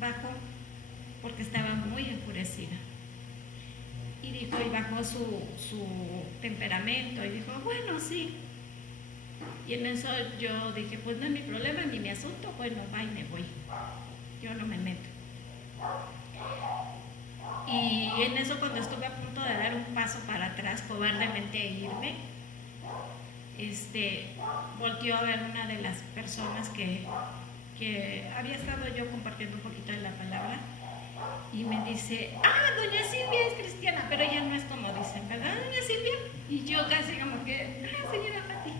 bajó porque estaba muy enfurecida. Y dijo, y bajó su temperamento y dijo, bueno, sí. Y en eso yo dije, pues no es mi problema ni mi asunto, bueno, va y me voy. Yo no me meto. Y en eso, cuando estuve a punto de dar un paso para atrás, cobardemente e irme, volteó a ver una de las personas que había estado yo compartiendo un poquito de la palabra, y me dice, doña Silvia es cristiana, pero ella no es como dicen, ¿verdad, doña Silvia? Y yo casi como que, señora Pati.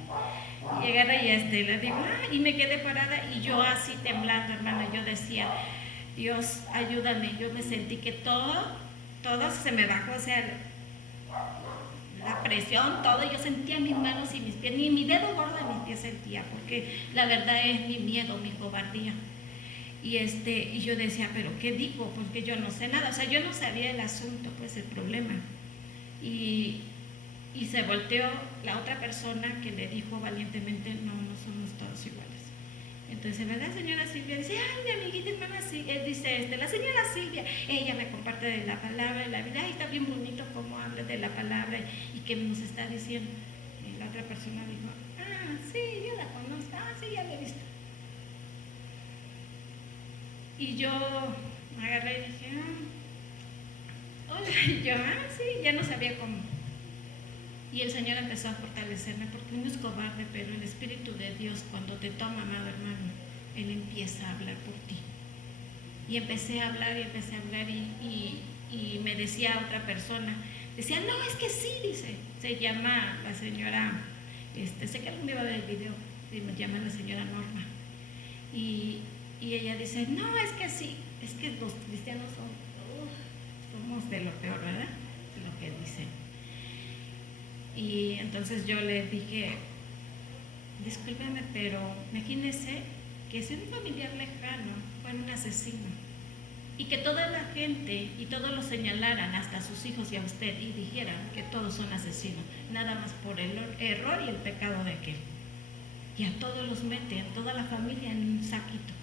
Y agarra y le digo, y me quedé parada, y yo así temblando, hermano, yo decía, Dios, ayúdame. Yo me sentí que todo se me bajó, o sea, la presión, todo. Yo sentía mis manos y mis pies, ni mi dedo gordo de mis pies sentía, porque la verdad es mi miedo, mi cobardía. Y yo decía, ¿pero qué digo? Porque yo no sé nada, o sea, yo no sabía el asunto, pues el problema. Y se volteó la otra persona, que le dijo valientemente, no somos todos iguales. Entonces, ¿verdad, señora Silvia? Dice, mi amiguita hermana Silvia, dice, la señora Silvia, ella me comparte de la palabra de la vida, está bien bonito cómo habla de la palabra y que nos está diciendo. Y la otra persona dijo, sí, yo la conozco, sí, ya la he visto. Y yo me agarré y dije, hola, y yo, sí, ya no sabía cómo. Y el Señor empezó a fortalecerme, porque uno es cobarde, pero el Espíritu de Dios, cuando te toma, amado hermano, Él empieza a hablar por ti. Y empecé a hablar y me decía otra persona, decía, no, es que sí, dice, se llama la señora, sé que algún día va a ver el video, me llama la señora Norma. Y ella dice, no, es que sí, es que los cristianos somos de lo peor, ¿verdad? De lo que dicen. Y entonces yo le dije, discúlpeme, pero imagínese que si un familiar lejano fuera un asesino y que toda la gente y todos lo señalaran, hasta a sus hijos y a usted, y dijeran que todos son asesinos, nada más por el error y el pecado de aquel. Y a todos los mete, a toda la familia, en un saquito.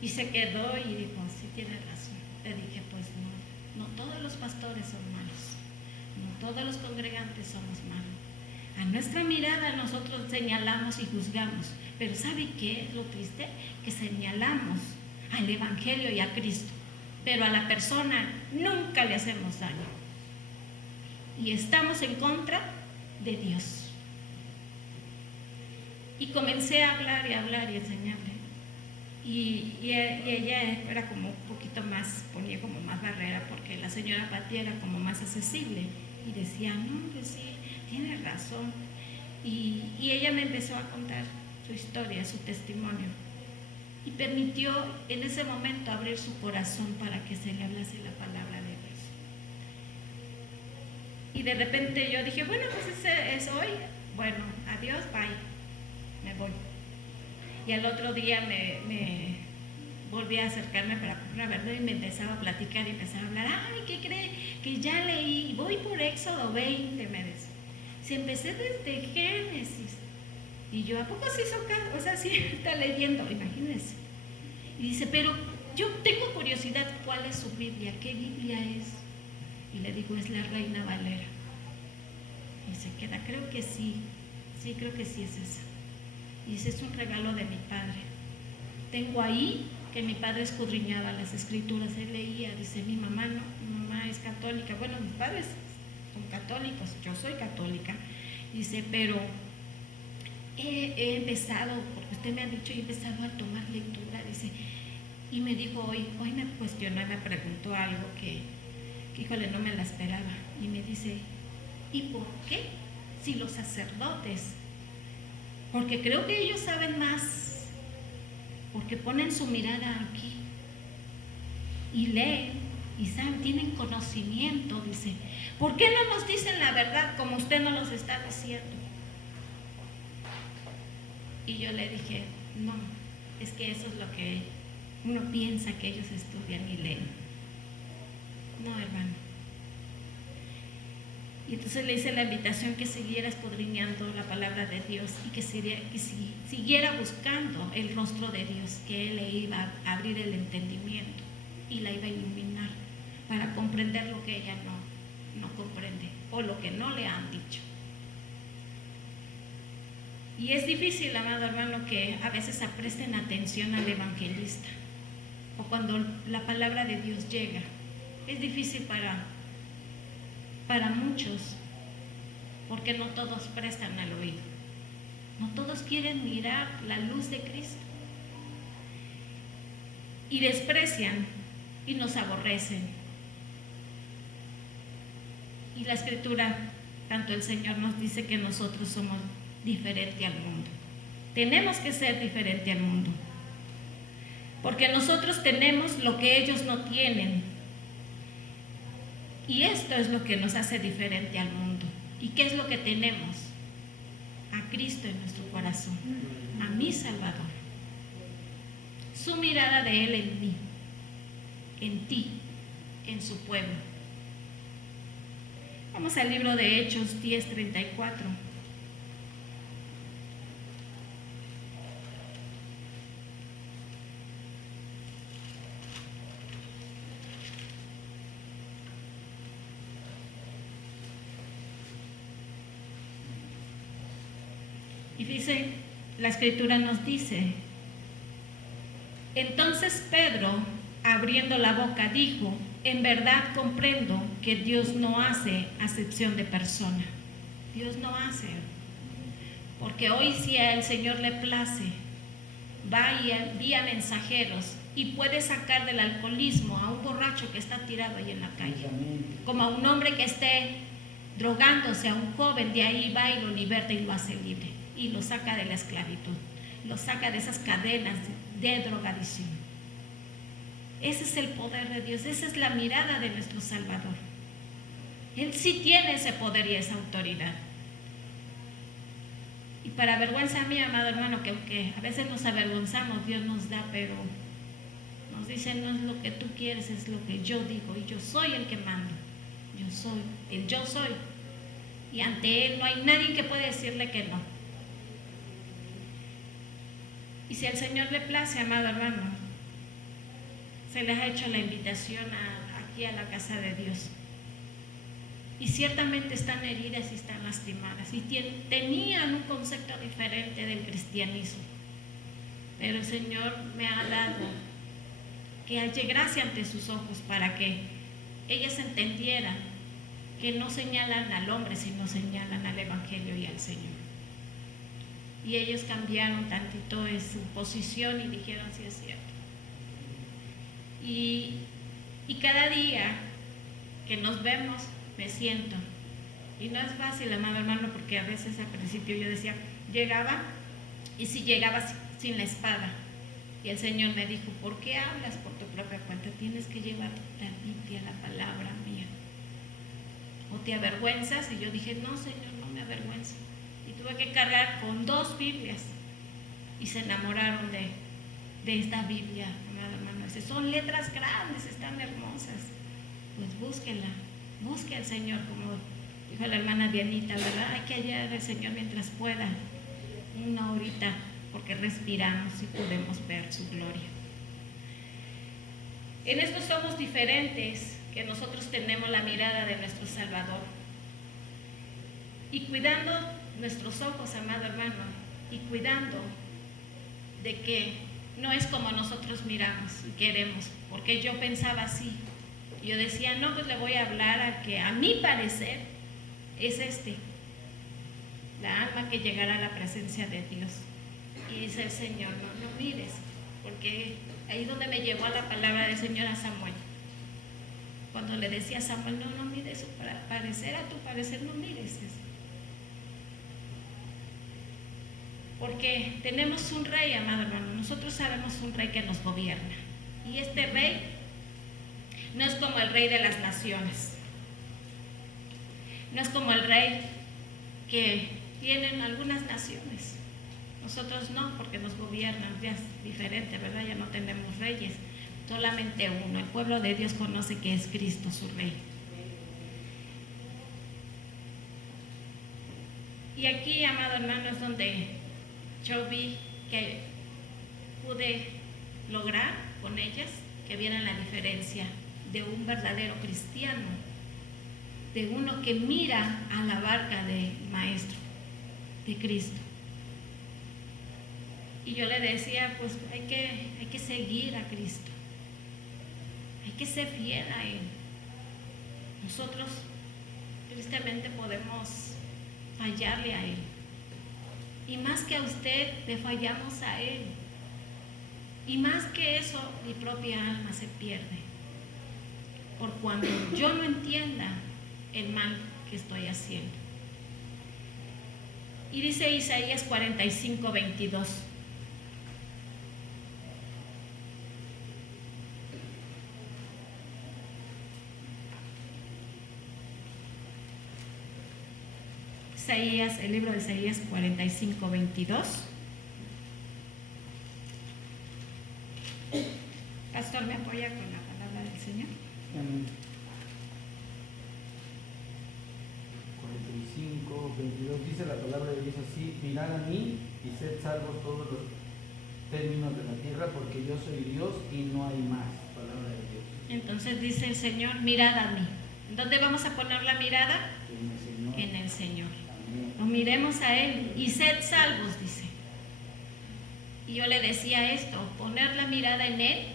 Y se quedó y dijo, sí, tiene razón. Le dije, pues no todos los pastores son malos, no todos los congregantes somos malos. A nuestra mirada nosotros señalamos y juzgamos, pero ¿sabe qué es lo triste? Que señalamos al Evangelio y a Cristo, pero a la persona nunca le hacemos daño. Y estamos en contra de Dios. Y comencé a hablar y enseñarle. Y ella era como un poquito más, ponía como más barrera, porque la señora Pati era como más accesible. Y decía, no, pues sí, tiene razón. Y ella me empezó a contar su historia, su testimonio. Y permitió en ese momento abrir su corazón para que se le hablase la palabra de Dios. Y de repente yo dije, bueno, pues es hoy. Bueno, adiós, bye. Me voy. Y al otro día me volví a acercarme para verlo y me empezaba a platicar y empezaba a hablar. ¿Qué cree? Que ya leí, voy por Éxodo 20, me decía. Si empecé desde Génesis. Y yo, ¿a poco se hizo caso? O sea, sí está leyendo, imagínense. Y dice, pero yo tengo curiosidad, ¿cuál es su Biblia? ¿Qué Biblia es? Y le digo, es la Reina Valera. Y se queda, creo que sí, creo que sí es esa. Y dice, es un regalo de mi padre. Tengo ahí que mi padre escudriñaba las escrituras, él leía, dice, mi mamá no, mi mamá es católica, bueno, mis padres son católicos, yo soy católica, dice, pero he empezado, porque usted me ha dicho, he empezado a tomar lectura, dice, y me dijo hoy me cuestionó, me preguntó algo que híjole, no me la esperaba, y me dice, ¿y por qué? Si los sacerdotes, porque creo que ellos saben más, porque ponen su mirada aquí y leen y saben, tienen conocimiento, dice, ¿por qué no nos dicen la verdad como usted nos los está diciendo? Y yo le dije, no, es que eso es lo que uno piensa que ellos estudian y leen. No, hermano. Y entonces le hice la invitación que siguiera escudriñando la palabra de Dios y que siguiera buscando el rostro de Dios, que Él le iba a abrir abrir el entendimiento y la iba a iluminar para comprender lo que ella no comprende o lo que no le han dicho. Y es difícil, amado hermano, que a veces presten atención al evangelista o cuando la palabra de Dios llega. Es difícil para muchos porque no todos prestan al oído. No todos quieren mirar la luz de Cristo. Y desprecian y nos aborrecen. Y la Escritura, tanto el Señor nos dice que nosotros somos diferentes al mundo. Tenemos que ser diferente al mundo. Porque nosotros tenemos lo que ellos no tienen. Y esto es lo que nos hace diferente al mundo. ¿Y qué es lo que tenemos? A Cristo en nuestro corazón, a mi Salvador. Su mirada de Él en mí, en ti, en su pueblo. Vamos al libro de Hechos 10:34. Y dice, la Escritura nos dice: entonces Pedro, abriendo la boca, dijo: en verdad comprendo que Dios no hace acepción de persona. Dios no hace. Porque hoy, si al Señor le place, va y envía mensajeros y puede sacar del alcoholismo a un borracho que está tirado ahí en la calle, como a un hombre que esté drogándose, a un joven, de ahí va y lo liberta y lo hace libre y lo saca de la esclavitud, lo saca de esas cadenas de drogadicción. Ese es el poder de Dios, esa es la mirada de nuestro Salvador. Él sí tiene ese poder y esa autoridad. Y para vergüenza mía, amado hermano, que aunque a veces nos avergonzamos, Dios nos da, pero nos dice: no es lo que tú quieres, es lo que yo digo, y yo soy el que mando. Yo soy, el yo soy. Y ante Él no hay nadie que pueda decirle que no. Y si al Señor le place, amado hermano, se les ha hecho la invitación aquí a la casa de Dios. Y ciertamente están heridas y están lastimadas y tenían un concepto diferente del cristianismo. Pero el Señor me ha dado que halle gracia ante sus ojos para que ellas entendieran que no señalan al hombre, sino señalan al Evangelio y al Señor. Y ellos cambiaron tantito en su posición y dijeron: sí, es cierto. Y cada día que nos vemos me siento, y no es fácil, amado hermano, porque a veces al principio yo decía, llegaba, y si llegaba sin la espada, y el Señor me dijo: ¿por qué hablas por tu propia cuenta? Tienes que llevar la Biblia, la palabra mía. ¿O te avergüenzas? Y yo dije: no, Señor, no me avergüenzo. Y tuve que cargar con 2 Biblias, y se enamoraron de esta Biblia, amado hermano. Dice: son letras grandes, están hermosas. Pues búsquenla, busque al Señor, como dijo la hermana Dianita, ¿verdad? Hay que hallar al Señor mientras pueda, una horita, porque respiramos y podemos ver su gloria. En esto somos diferentes, que nosotros tenemos la mirada de nuestro Salvador. Y cuidando nuestros ojos, amado hermano, y cuidando de que no es como nosotros miramos y queremos, porque yo pensaba así. Yo decía: no, pues le voy a hablar a que a mi parecer es la alma que llegará a la presencia de Dios. Y dice el Señor: no mires, porque ahí es donde me llevó a la palabra del Señor a Samuel. Cuando le decía a Samuel: no mires su parecer, a tu parecer no mires eso. Porque tenemos un rey, amado hermano, nosotros sabemos un rey que nos gobierna. Y este rey no es como el rey de las naciones. No es como el rey que tienen algunas naciones. Nosotros no, porque nos gobiernan, ya es diferente, ¿verdad? Ya no tenemos reyes, solamente uno. El pueblo de Dios conoce que es Cristo su rey. Y aquí, amado hermano, es donde yo vi que pude lograr con ellas que vieran la diferencia de un verdadero cristiano, de uno que mira a la barca del Maestro, de Cristo. Y yo le decía, pues hay que seguir a Cristo, hay que ser fiel a Él. Nosotros tristemente podemos fallarle a Él, y más que a usted le fallamos a Él, y más que eso mi propia alma se pierde por cuando yo no entienda el mal que estoy haciendo. Y dice Isaías 45, 22. Isaías, el libro de Isaías 45, 22. Pastor, ¿me apoya con la palabra del Señor? Amén. 45, 22 dice la palabra de Dios así: mirad a mí y sed salvos todos los términos de la tierra, porque yo soy Dios y no hay más. Palabra de Dios. Entonces dice el Señor, mirad a mí. ¿Dónde vamos a poner la mirada? En el Señor. En el Señor. Amén. Nos miremos a Él y sed salvos, dice. Y yo le decía esto, poner la mirada en Él,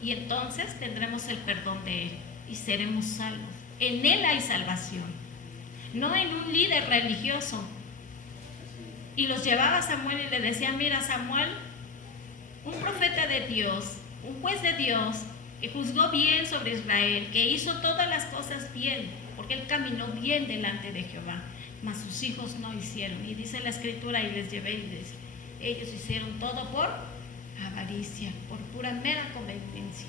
y entonces tendremos el perdón de Él y seremos salvos. En Él hay salvación, no en un líder religioso. Y los llevaba a Samuel y le decía, mira Samuel, un profeta de Dios, un juez de Dios, que juzgó bien sobre Israel, que hizo todas las cosas bien, porque él caminó bien delante de Jehová, mas sus hijos no hicieron. Y dice la Escritura, y les llevé, y ellos hicieron todo por avaricia, por pura mera conveniencia.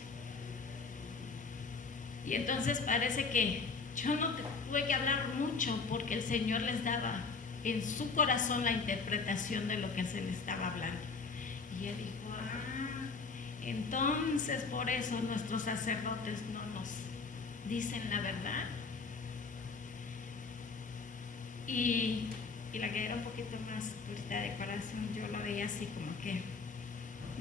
Y entonces parece que yo no tuve que hablar mucho, porque el Señor les daba en su corazón la interpretación de lo que se le estaba hablando. Y él dijo, entonces por eso nuestros sacerdotes no nos dicen la verdad. Y la que era un poquito más durita de corazón, yo lo veía así como que,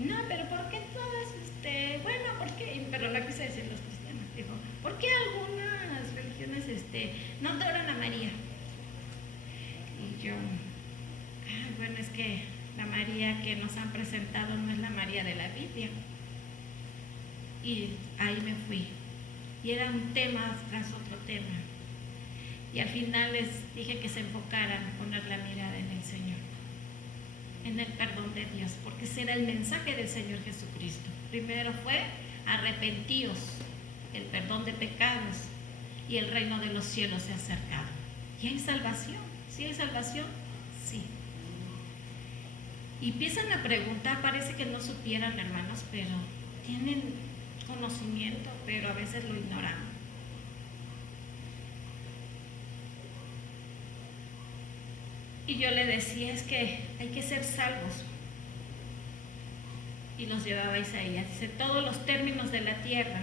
no, pero ¿por qué todas, bueno, ¿por qué? Pero lo quise decir los cristianos, dijo, ¿por qué algunas religiones, no adoran a María? Y yo, bueno, es que la María que nos han presentado no es la María de la Biblia. Y ahí me fui. Y era un tema tras otro tema. Y al final les dije que se enfocaran a poner la mirada en el Señor, en el perdón de Dios, porque ese era el mensaje del Señor Jesucristo. Primero fue, arrepentíos, el perdón de pecados, y el reino de los cielos se ha acercado. ¿Y hay salvación? ¿Sí hay salvación? Sí. Y empiezan a preguntar, parece que no supieran, hermanos, pero tienen conocimiento, pero a veces lo ignoran. Y yo le decía, es que hay que ser salvos. Y los llevaba a Isaías, dice, todos los términos de la tierra.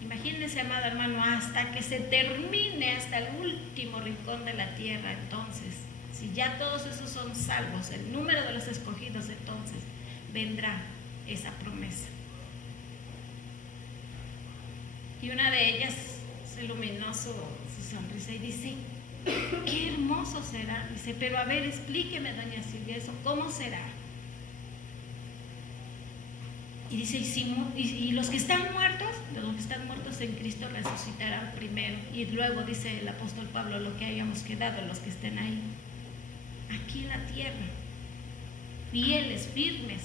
Imagínense, amado hermano, hasta que se termine, hasta el último rincón de la tierra. Entonces, si ya todos esos son salvos, el número de los escogidos, entonces vendrá esa promesa. Y una de ellas se iluminó su sonrisa y dice, qué hermoso será. Dice, pero a ver, explíqueme, doña Silvia, eso, ¿cómo será? Y dice, y los que están muertos, los que están muertos en Cristo resucitarán primero. Y luego dice el apóstol Pablo, lo que hayamos quedado, los que estén ahí, aquí en la tierra, fieles, firmes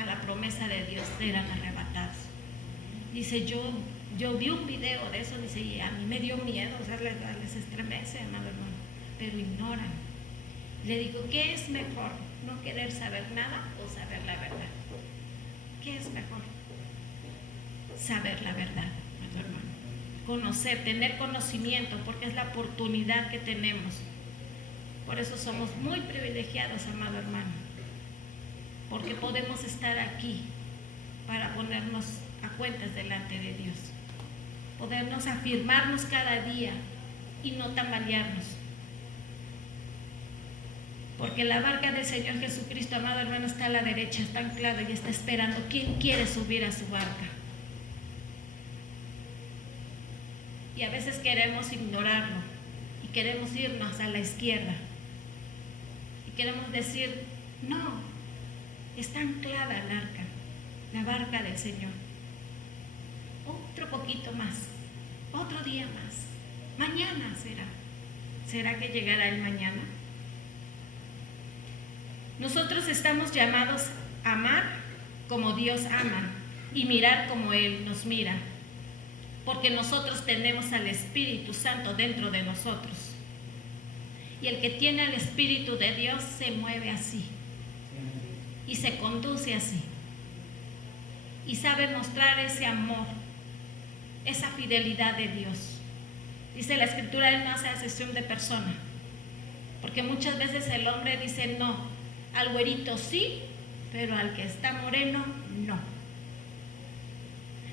a la promesa de Dios, serán arrebatados. Dice, yo vi un video de eso, dice, y a mí me dio miedo, o sea, les estremece, amado hermano, pero ignoran. Le digo, ¿qué es mejor? ¿No querer saber nada o saber la verdad? ¿Qué es mejor? Saber la verdad, amado hermano. Conocer, tener conocimiento, porque es la oportunidad que tenemos. Por eso somos muy privilegiados, amado hermano, porque podemos estar aquí para ponernos a cuentas delante de Dios, podernos afirmarnos cada día y no tambalearnos. Porque la barca del Señor Jesucristo, amado hermano, está a la derecha, está anclado y está esperando. ¿Quién quiere subir a su barca? Y a veces queremos ignorarlo y queremos irnos a la izquierda. Y queremos decir, no, está anclada el arca, la barca del Señor. Otro poquito más, otro día más. Mañana será. ¿Será que llegará el mañana? Nosotros estamos llamados a amar como Dios ama y mirar como Él nos mira, porque nosotros tenemos al Espíritu Santo dentro de nosotros. Y el que tiene al Espíritu de Dios se mueve así y se conduce así y sabe mostrar ese amor, esa fidelidad de Dios. Dice la Escritura, Él no hace acepción de persona, porque muchas veces el hombre dice no, al güerito sí, pero al que está moreno no.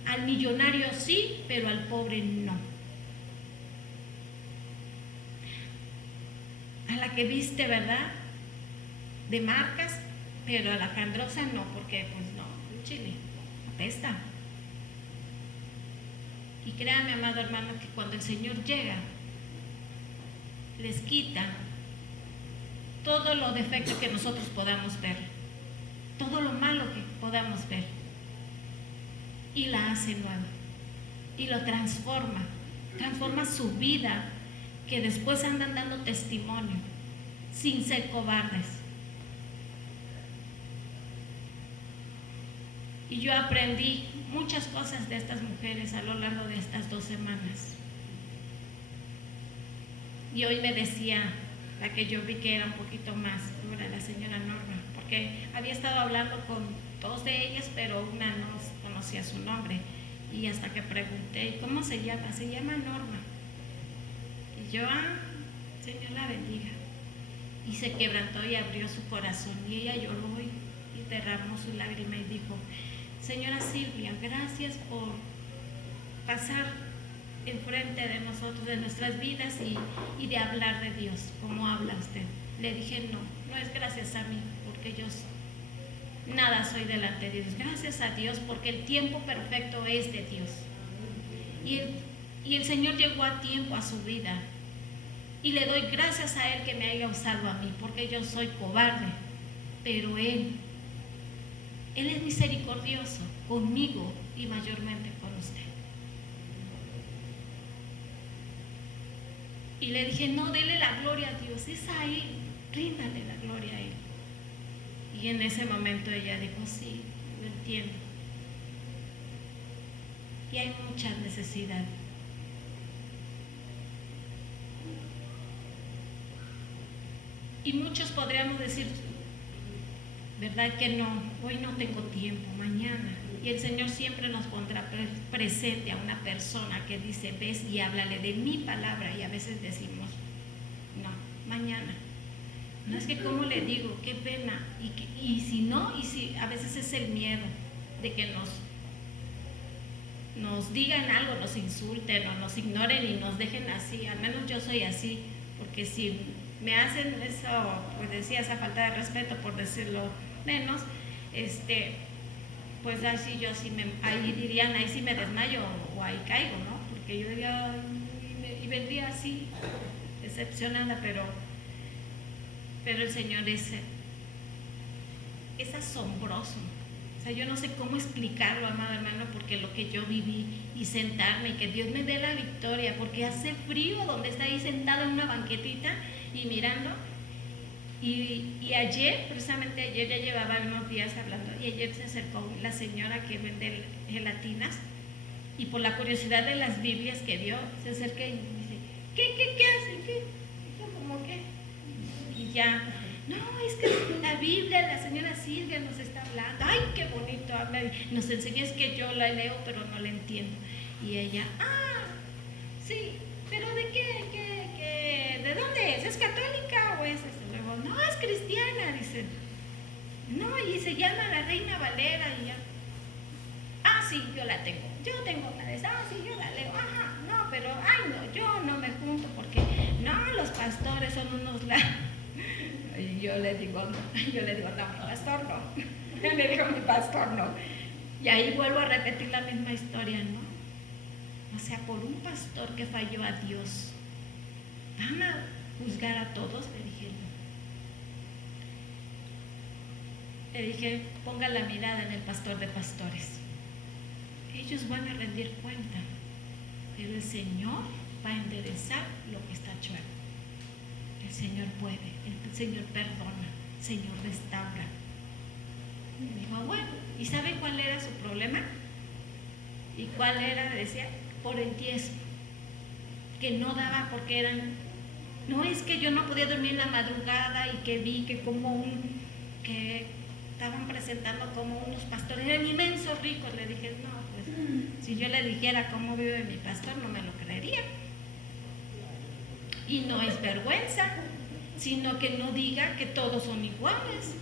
Al millonario sí, pero al pobre no. A la que viste, ¿verdad?, de marcas, pero a la candrosa no, porque pues no, chile, apesta. Y créanme, amado hermano, que cuando el Señor llega, les quita todo lo defecto que nosotros podamos ver, todo lo malo que podamos ver, y la hace nueva, y lo transforma su vida, que después andan dando testimonio, sin ser cobardes. Y yo aprendí muchas cosas de estas mujeres a lo largo de estas 2 semanas. Y hoy me decía la que yo vi que era un poquito más dura, la señora Norma, porque había estado hablando con 2 de ellas, pero una no conocía su nombre. Y hasta que pregunté, ¿cómo se llama? Se llama Norma. Y yo, Señor la bendiga. Y se quebrantó y abrió su corazón. Y ella lloró y derramó su lágrima y dijo, Señora Silvia, gracias por pasar enfrente de nosotros, de nuestras vidas y de hablar de Dios, como habla usted. Le dije, no es gracias a mí, porque yo nada soy delante de Dios. Gracias a Dios, porque el tiempo perfecto es de Dios. Y el Señor llegó a tiempo a su vida. Y le doy gracias a Él que me haya usado a mí, porque yo soy cobarde. Pero Él es misericordioso conmigo y mayormente con usted. Y le dije, no, dele la gloria a Dios, es a Él, ríndale la gloria a Él. Y en ese momento ella dijo, sí, lo entiendo. Y hay mucha necesidad. Y muchos podríamos decir, ¿verdad que no? Hoy no tengo tiempo, mañana. Y el Señor siempre nos pondrá presente a una persona que dice, ves y háblale de mi palabra. Y a veces decimos, no, mañana. No, es que cómo le digo, qué pena. Y si no, a veces es el miedo de que nos digan algo, nos insulten o nos ignoren y nos dejen así. Al menos yo soy así, porque si me hacen eso, pues decía, esa falta de respeto, por decirlo menos, pues así yo sí ahí dirían, ahí sí me desmayo o ahí caigo, ¿no? Porque yo diría, y vendría así, decepcionada, pero el Señor es asombroso. O sea, yo no sé cómo explicarlo, amado hermano, porque lo que yo viví y sentarme y que Dios me dé la victoria, porque hace frío donde está ahí sentado en una banquetita y mirando. Y ayer, precisamente ayer, ya llevaba unos días hablando, y ayer se acercó la señora que vende gelatinas, y por la curiosidad de las Biblias que vio, se acerca y dice, ¿qué hacen? ¿Qué? ¿Cómo qué? Y ya, no, es que la Biblia, la señora Silvia nos está hablando, ay, qué bonito habla, y nos enseña, es que yo la leo, pero no la entiendo. Y ella, sí, pero ¿de qué? ¿De dónde es? ¿Es católica o es eso? Luego, no, es cristiana, dice. No, y se llama la Reina Valera y ya. Sí, yo la tengo. Yo tengo una de esas. Sí, yo la leo. Ajá, no, pero, no, yo no me junto porque, no, los pastores son unos Y yo le digo, no, mi pastor no. Le digo, mi pastor no. Y ahí vuelvo a repetir la misma historia, ¿no? O sea, por un pastor que falló a Dios, ¿van a juzgar a todos? Le dije, no. Le dije, ponga la mirada en el pastor de pastores. Ellos van a rendir cuenta, pero el Señor va a enderezar lo que está chueco. El Señor puede, el Señor perdona, el Señor restaura. Y dijo, bueno, ¿y sabe cuál era su problema? ¿Y cuál era? Decía, por el diezmo, que no daba porque eran, no es que yo no podía dormir en la madrugada y que vi que que estaban presentando como unos pastores, eran inmensos ricos. Le dije, no, pues si yo le dijera cómo vive mi pastor no me lo creería. Y no es vergüenza, sino que no diga que todos son iguales.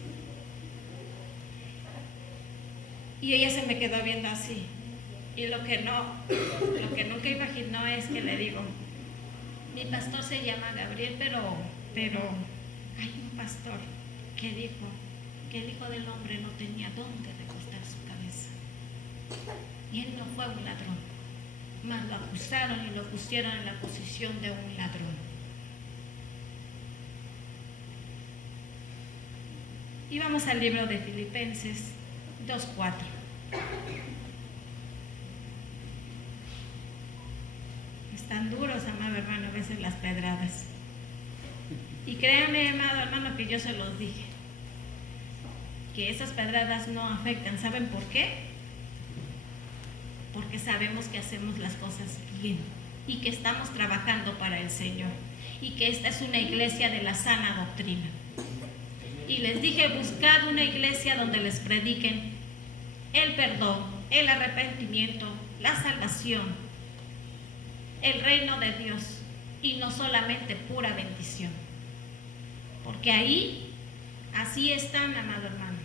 Y ella se me quedó viendo así. Y lo que nunca imaginó es que le digo, mi pastor se llama Gabriel, pero hay un pastor que dijo que el Hijo del Hombre no tenía dónde recostar su cabeza. Y él no fue un ladrón, mas lo acusaron y lo pusieron en la posición de un ladrón. Y vamos al libro de Filipenses 2:4. Están duros, amado hermano, a veces las pedradas. Y créame, amado hermano, que yo se los dije, que esas pedradas no afectan. ¿Saben por qué? Porque sabemos que hacemos las cosas bien y que estamos trabajando para el Señor y que esta es una iglesia de la sana doctrina. Y les dije, buscad una iglesia donde les prediquen el perdón, el arrepentimiento, la salvación, el reino de Dios y no solamente pura bendición. Porque ahí, así están, amado hermano.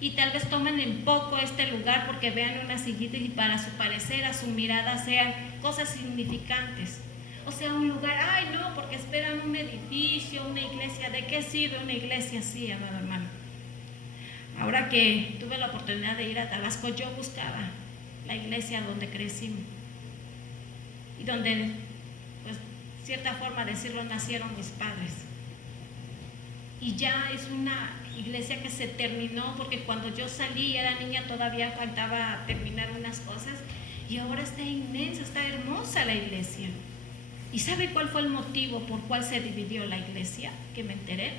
Y tal vez tomen en poco este lugar porque vean una sillita y para su parecer, a su mirada, sean cosas significantes. O sea, un lugar, ay no, porque esperan un edificio, una iglesia. ¿De qué sirve una iglesia así, amado hermano? Ahora que tuve la oportunidad de ir a Tabasco, yo buscaba la iglesia donde crecí y donde, pues, cierta forma de decirlo, nacieron mis padres. Y ya es una iglesia que se terminó porque cuando yo salí, era niña, todavía faltaba terminar unas cosas y ahora está inmensa, está hermosa la iglesia. ¿Y sabe cuál fue el motivo por cual se dividió la iglesia? Que me enteré.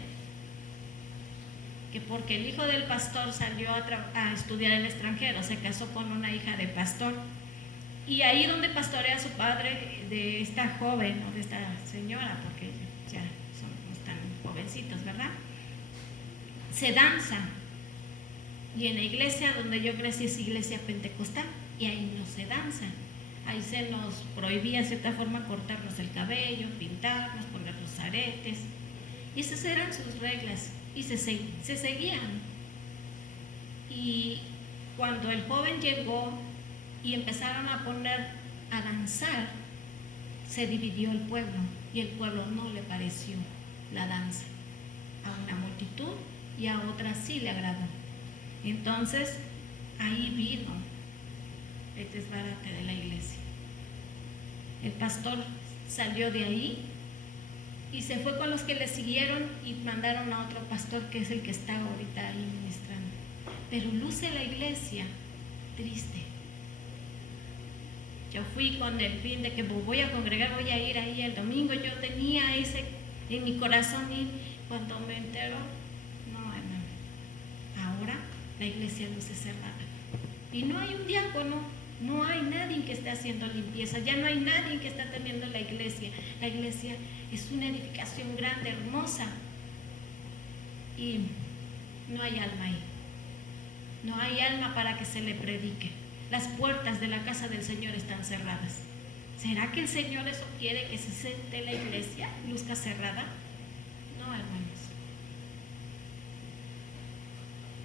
Que porque el hijo del pastor salió a estudiar en el extranjero, se casó con una hija de pastor. Y ahí donde pastorea su padre, de esta joven o de esta señora, porque ya somos tan jovencitos, ¿verdad? Se danza. Y en la iglesia donde yo crecí es iglesia pentecostal y ahí no se danza. Ahí se nos prohibía de cierta forma cortarnos el cabello, pintarnos, ponernos aretes. Y esas eran sus reglas y se seguían. Y cuando el joven llegó y empezaron a danzar, se dividió el pueblo y el pueblo no le pareció la danza. A una multitud y a otra sí le agradó. Entonces ahí vino el desbarate de la iglesia. El pastor salió de ahí y se fue con los que le siguieron y mandaron a otro pastor que es el que está ahorita ahí ministrando. Pero luce la iglesia triste. Yo fui con el fin de que voy a congregar, voy a ir ahí el domingo. Yo tenía ese en mi corazón y cuando me entero, no, hermano, ahora la iglesia luce cerrada. Y no hay un diácono. No hay nadie que esté haciendo limpieza, ya no hay nadie que esté atendiendo la iglesia. La iglesia es una edificación grande, hermosa, y no hay alma ahí. No hay alma para que se le predique. Las puertas de la casa del Señor están cerradas. ¿Será que el Señor eso quiere, que se siente la iglesia, luzca cerrada? No, hermanos.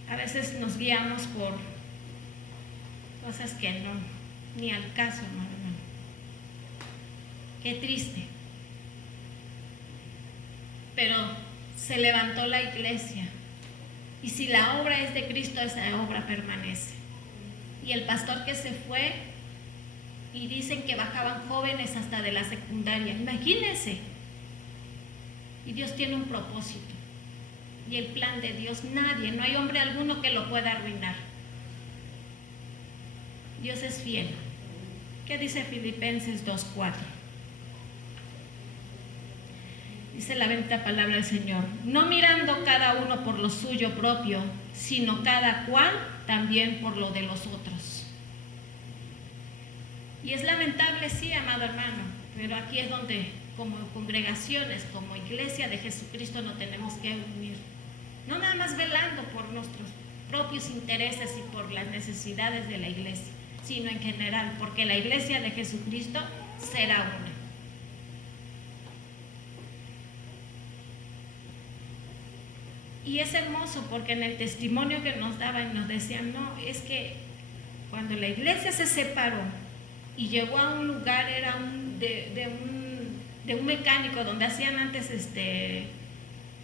A veces nos guiamos por cosas que no, ni al caso, hermano. Qué triste. Pero se levantó la iglesia. Y si la obra es de Cristo, esa obra permanece. Y el pastor que se fue, y dicen que bajaban jóvenes hasta de la secundaria. Imagínense. Y Dios tiene un propósito. Y el plan de Dios, no hay hombre alguno que lo pueda arruinar. Dios es fiel. ¿Qué dice Filipenses 2:4? Dice la bendita palabra del Señor: no mirando cada uno por lo suyo propio, sino cada cual también por lo de los otros. Y es lamentable, sí, amado hermano, pero aquí es donde, como congregaciones, como iglesia de Jesucristo, nos tenemos que unir. No nada más velando por nuestros propios intereses y por las necesidades de la iglesia, sino en general, porque la iglesia de Jesucristo será una. Y es hermoso porque en el testimonio que nos daban nos decían, no, es que cuando la iglesia se separó y llegó a un lugar, era de un mecánico donde hacían antes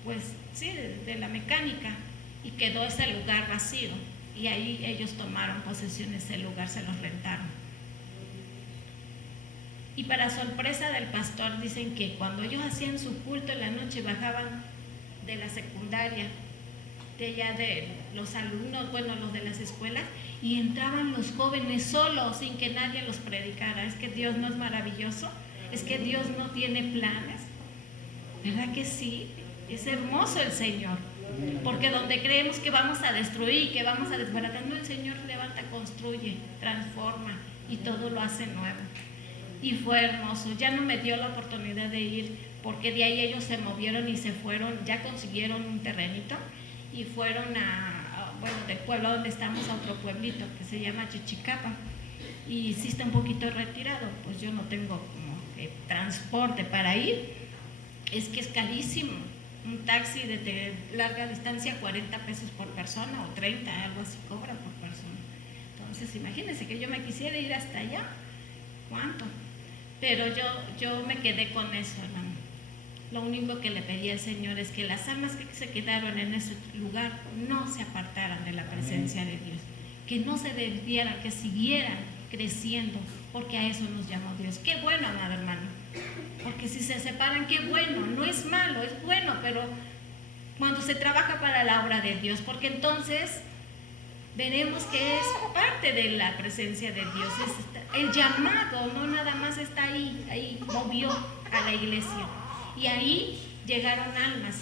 pues sí, de la mecánica, y quedó ese lugar vacío, y ahí ellos tomaron posesión de ese lugar, se los rentaron. Y para sorpresa del pastor, dicen que cuando ellos hacían su culto en la noche, bajaban de la secundaria, de allá de los alumnos, bueno, los de las escuelas, y entraban los jóvenes solos, sin que nadie los predicara. Es que Dios no es maravilloso, es que Dios no tiene planes, ¿verdad que sí? Es hermoso el Señor, porque donde creemos que vamos a destruir, que vamos a desbaratar, no, el Señor levanta, construye, transforma y todo lo hace nuevo. Y fue hermoso. Ya no me dio la oportunidad de ir, porque de ahí ellos se movieron y se fueron, ya consiguieron un terrenito y fueron bueno, del pueblo donde estamos a otro pueblito que se llama Chichicapa, y sí está un poquito retirado, pues yo no tengo como que transporte para ir, es que es carísimo. Un taxi de larga distancia, 40 pesos por persona o 30, algo así cobra por persona. Entonces imagínense que yo me quisiera ir hasta allá, ¿cuánto? Pero yo me quedé con eso, hermano. Lo único que le pedí al Señor es que las almas que se quedaron en ese lugar no se apartaran de la presencia de Dios, que no se desviaran, que siguieran creciendo, porque a eso nos llamó Dios. Qué bueno, amado hermano, porque si se separan, qué bueno, no es malo, es bueno, pero cuando se trabaja para la obra de Dios, porque entonces veremos que es parte de la presencia de Dios, es el llamado, no nada más está ahí movió a la iglesia, y ahí llegaron almas.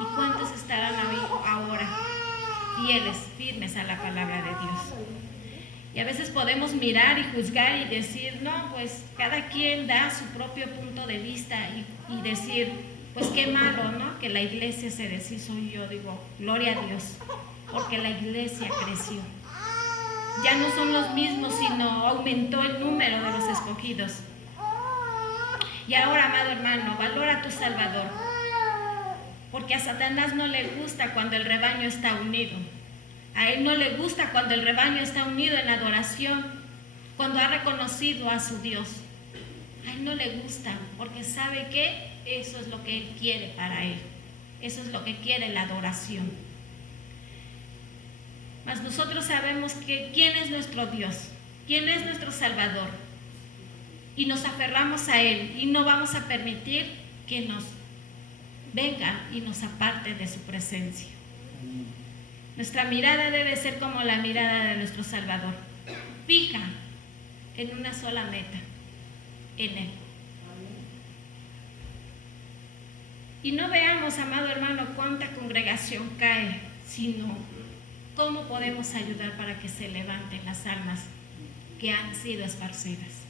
¿Y cuántos estarán ahora fieles, firmes a la palabra de Dios? Y a veces podemos mirar y juzgar y decir, no, pues cada quien da su propio punto de vista, y decir, pues qué malo, ¿no? Que la iglesia se deshizo. Y yo digo, gloria a Dios, porque la iglesia creció. Ya no son los mismos, sino aumentó el número de los escogidos. Y ahora, amado hermano, valora a tu Salvador, porque a Satanás no le gusta cuando el rebaño está unido. A él no le gusta cuando el rebaño está unido en adoración, cuando ha reconocido a su Dios. A él no le gusta, porque sabe que eso es lo que él quiere para él. Eso es lo que quiere, la adoración. Mas nosotros sabemos que quién es nuestro Dios, quién es nuestro Salvador, y nos aferramos a él, y no vamos a permitir que nos venga y nos aparte de su presencia. Nuestra mirada debe ser como la mirada de nuestro Salvador, fija en una sola meta, en Él. Y no veamos, amado hermano, cuánta congregación cae, sino cómo podemos ayudar para que se levanten las almas que han sido esparcidas.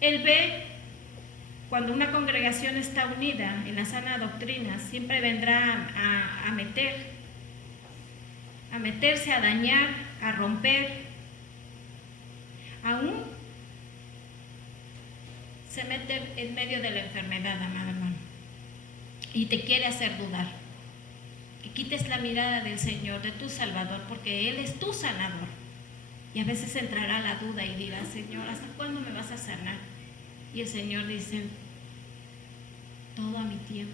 Él ve cuando una congregación está unida en la sana doctrina, siempre vendrá a meterse, a dañar, a romper. Aún se mete en medio de la enfermedad, amado hermano, y te quiere hacer dudar. Que quites la mirada del Señor, de tu Salvador, porque Él es tu sanador. Y a veces entrará la duda y dirás, Señor, ¿hasta cuándo me vas a sanar? Y el Señor dice, todo a mi tiempo.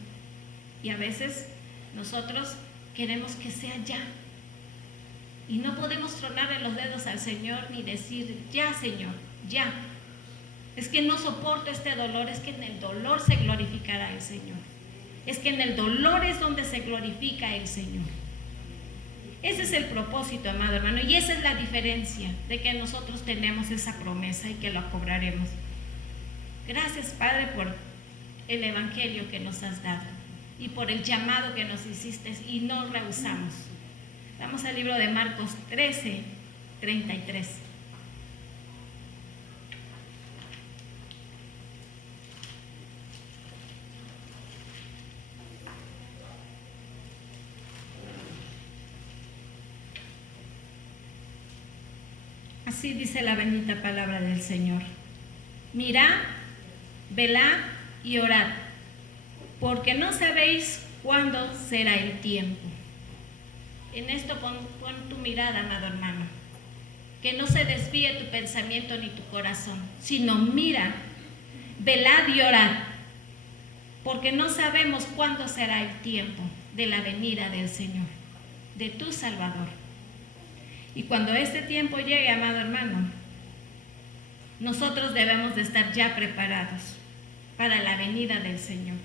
Y a veces nosotros queremos que sea ya. Y no podemos tronarle los dedos al Señor ni decir, ya Señor, ya. Es que no soporto este dolor, es que en el dolor se glorificará el Señor. Es que en el dolor es donde se glorifica el Señor. Ese es el propósito, amado hermano, y esa es la diferencia de que nosotros tenemos esa promesa y que la cobraremos. Gracias, Padre, por el evangelio que nos has dado y por el llamado que nos hiciste y no rehusamos. Vamos al libro de Marcos 13, 33. Así dice la bendita palabra del Señor. Mirad, velad y orad, porque no sabéis cuándo será el tiempo. En esto pon tu mirada, amado hermano. Que no se desvíe tu pensamiento ni tu corazón, sino mira, velad y orad, porque no sabemos cuándo será el tiempo de la venida del Señor, de tu Salvador. Y cuando este tiempo llegue, amado hermano, nosotros debemos de estar ya preparados para la venida del Señor.